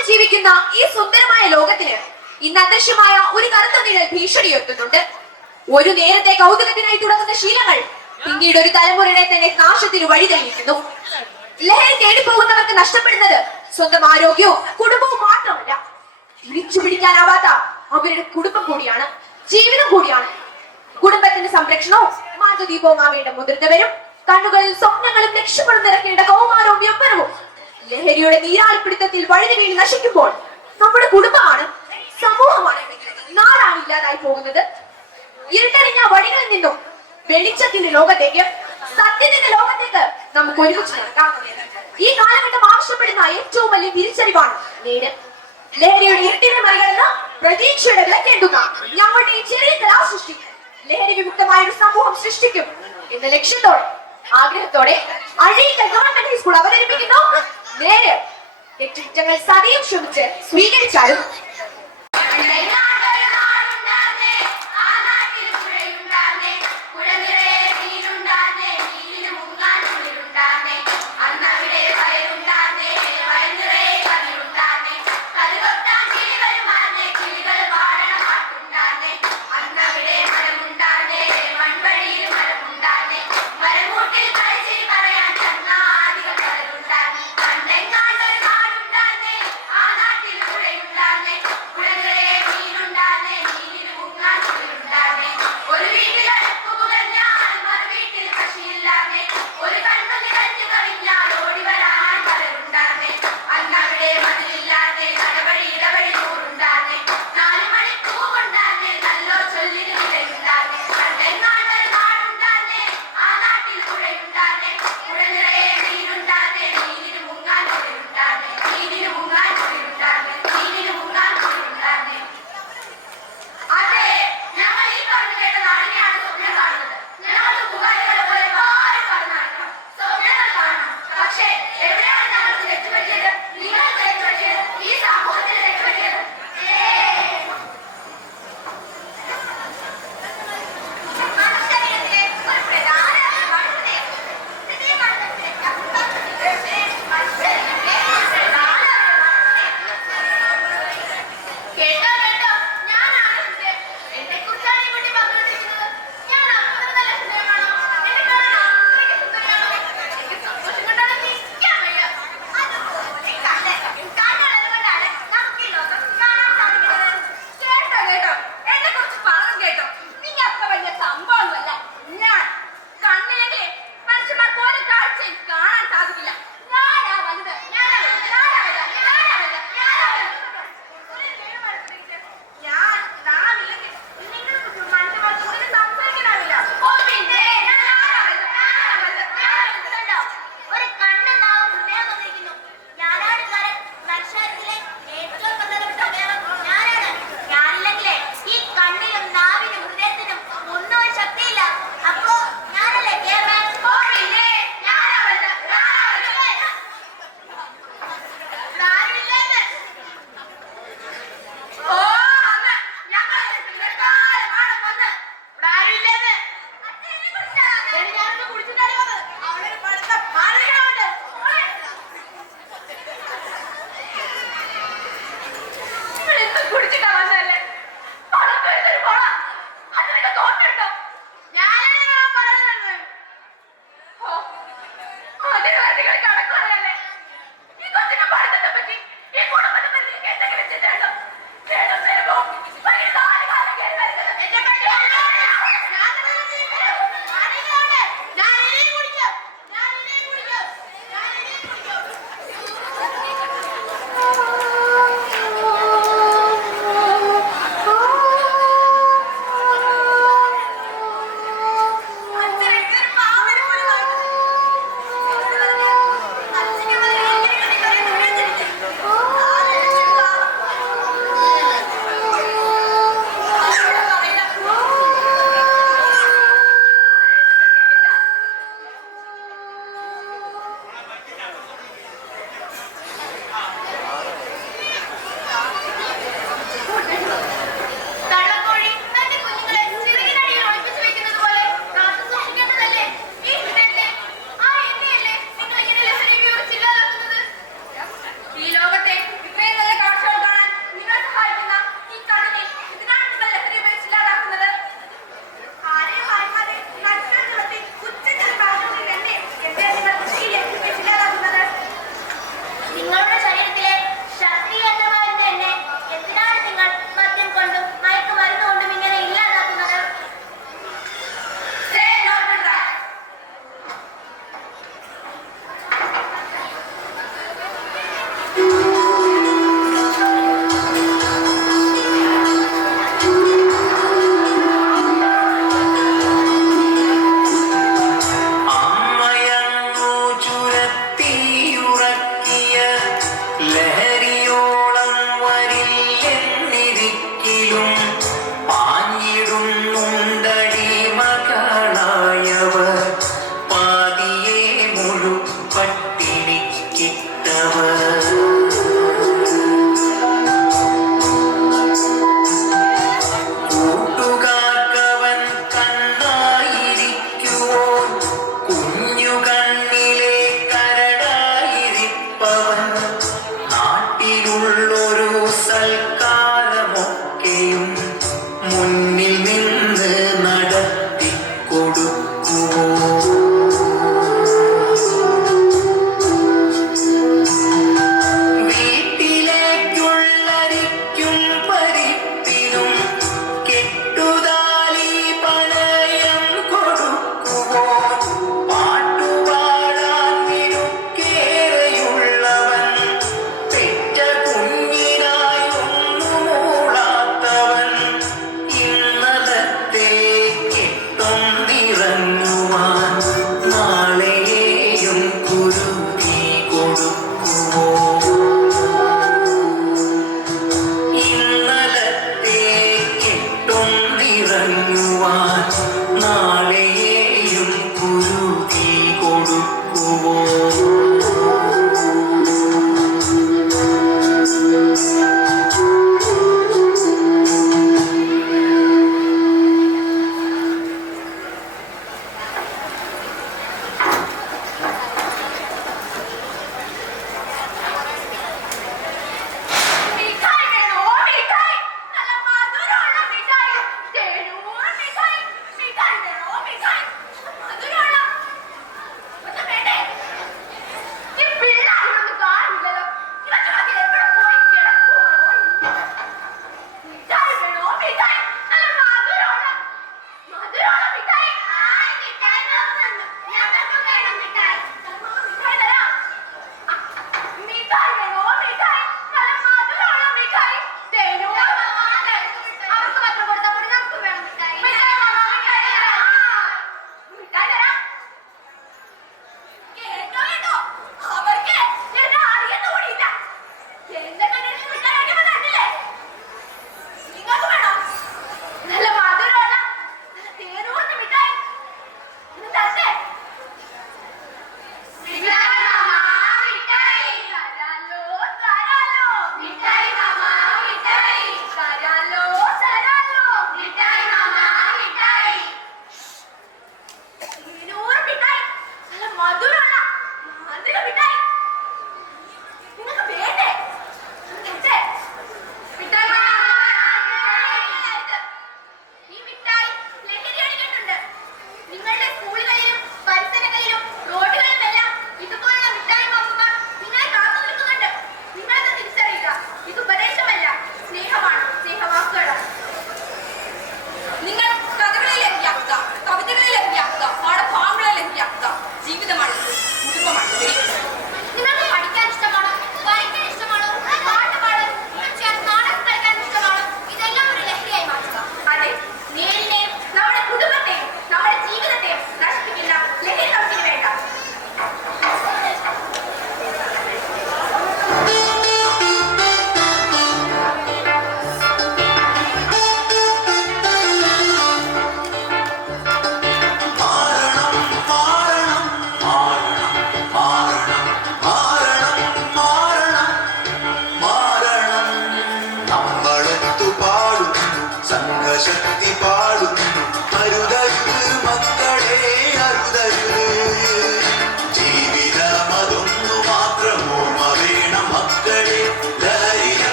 നമ്മൾ ജീവിക്കുന്ന ഈ സുന്ദരമായ ലോകത്തിന് ഇന്ന് അദൃശ്യമായ ഒരു കറുത്ത നിഴൽ ഭീഷണിയുയർത്തുന്നുണ്ട്. ഒരു നേരത്തെ കൗതുകത്തിനായി തുടങ്ങുന്ന ശീലങ്ങൾ പിന്നീട് ഒരു തലമുറയെ തന്നെ നാശത്തിന് വഴിതെളിയിക്കുന്നു. ലഹരി തേടിപ്പോകുന്നവർക്ക് നഷ്ടപ്പെടുന്നത് സ്വന്തം ആരോഗ്യവും കുടുംബവും മാത്രമല്ല, തിരിച്ചു പിടിക്കാനാവാത്ത അവരുടെ കുടുംബം കൂടിയാണ്, ജീവിതം കൂടിയാണ്. കുടുംബത്തിന്റെ സംരക്ഷണവും മാർഗദീപവുമാവേണ്ട മുതിർന്നവരും കണ്ണുകളിൽ സ്വപ്നങ്ങളും ലക്ഷ്യങ്ങളും നിറക്കേണ്ട കൗമാരവും യൗവനവും ലഹരിയുടെ നീരാളിപ്പിടുത്തത്തിൽ വഴുതി വീണ് നശിക്കുമ്പോൾ നമ്മുടെ കുടുംബമാണ്, സമൂഹമാണ്, നാടാണ് ഇല്ലാതായി പോകുന്നത്. ഇരുട്ടറിഞ്ഞ വഴികളിൽ നിന്നും വെളിച്ചത്തിന്റെ ലോകത്തേക്ക്, സത്യത്തിന്റെ ലോകത്തേക്ക് നമുക്ക് ഒരുമിച്ച് നടക്കാം. ഈ കാലഘട്ടം ആവശ്യപ്പെടുന്ന ഏറ്റവും വലിയ തിരിച്ചറിവാണ് നേര്. ലഹരിയുടെ ഇരുട്ടിനെ മറികടന്ന് പ്രതീക്ഷയുടെ വിലക്കേണ്ടുന്ന ഞങ്ങളുടെ ഈ ചെറിയ കലാസൃഷ്ടി ലഹരി വിമുക്തമായ ഒരു സമൂഹം സൃഷ്ടിക്കും എന്ന ലക്ഷ്യത്തോടെ, ആഗ്രഹത്തോടെ അഴീക്കൽ ഗവൺമെന്റ് സ്കൂൾ അവതരിപ്പിക്കുന്നു നേര്. തെറ്റുകുറ്റങ്ങൾ സതയും ശ്രമിച്ച് സ്വീകരിച്ചാലും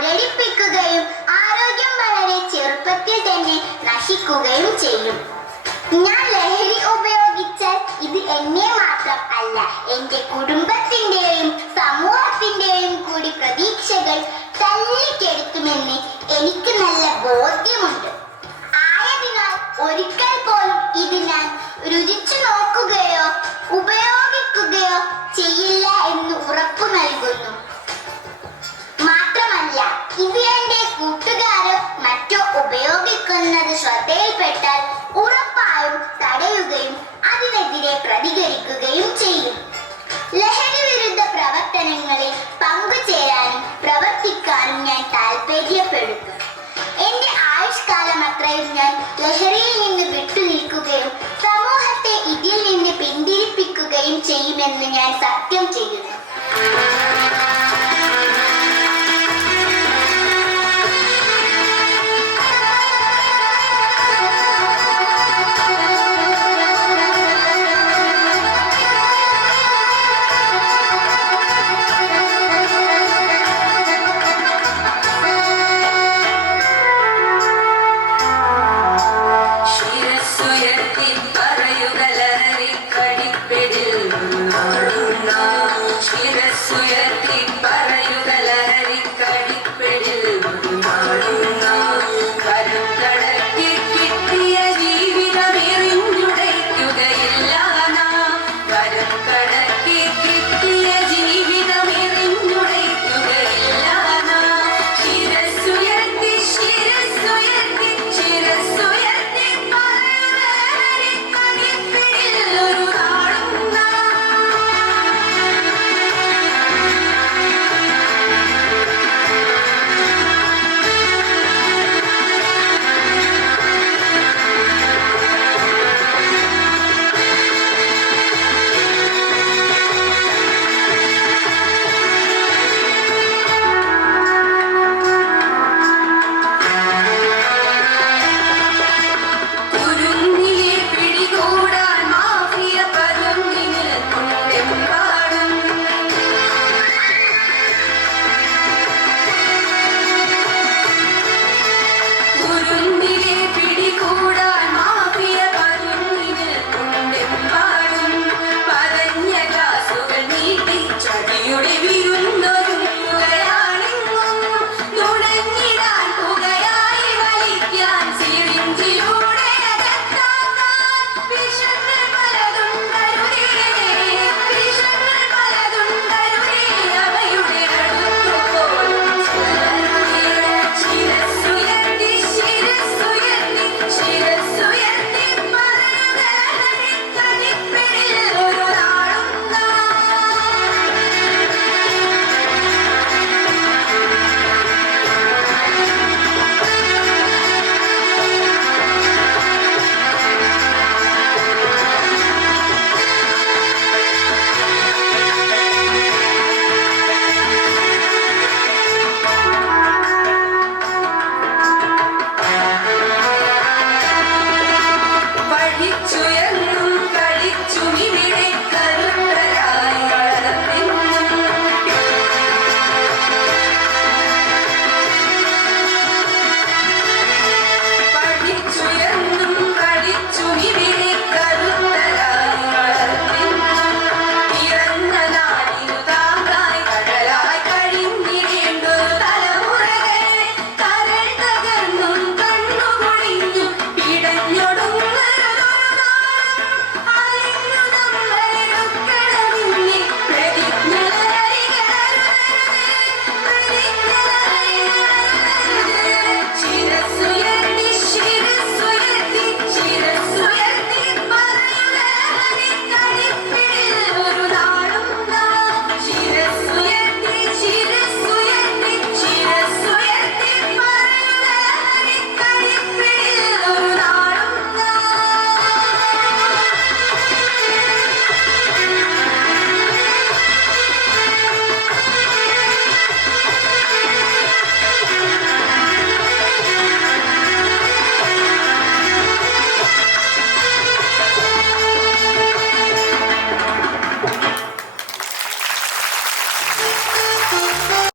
പോരടിപ്പിക്കുകയും ആരോഗ്യം വളരെ ചെറുപ്പത്തിൽ തന്നെ നശിക്കുകയും ചെയ്യും. ഞാൻ ലഹരി ഉപയോഗിച്ചാൽ ഇത് എന്നെ മാത്രം അല്ല, എന്റെ കുടുംബത്തിന്റെയും സമൂഹത്തിന്റെയും കൂടി പ്രതീക്ഷകൾ തല്ലിക്കെടുത്തുമെന്ന് എനിക്ക് നല്ല ബോധ്യമുണ്ട്. ആയതിനാൽ ഒരിക്കൽ പോലും ഇത് ഞാൻ രുചിച്ചു നോക്കുകയോ ഉപയോഗിക്കുകയോ ചെയ്യില്ല എന്ന് ഉറപ്പു നൽകുന്നു. മാത്രമല്ല, ഇത് എന്റെ കൂട്ടുകാരോ മറ്റോ ഉപയോഗിക്കുന്നത് ശ്രദ്ധയിൽപ്പെട്ടാൽ ഉറപ്പായും തടയുകയും അതിനെതിരെ പ്രതികരിക്കുകയും ചെയ്യും. ലഹരി വിരുദ്ധ പ്രവർത്തനങ്ങളിൽ പങ്കുചേരാനും പ്രവർത്തിക്കാനും ഞാൻ താല്പര്യപ്പെടുന്നു. എന്റെ ആയുഷ്കാലം അത്രയും ഞാൻ ലഹരിയിൽ നിന്ന് വിട്ടുനിൽക്കുകയും സമൂഹത്തെ ഇതിൽ നിന്ന് പിന്തിരിപ്പിക്കുകയും ചെയ്യുമെന്ന് ഞാൻ സത്യം ചെയ്യുന്നു. ശിരസ്സുയർത്തി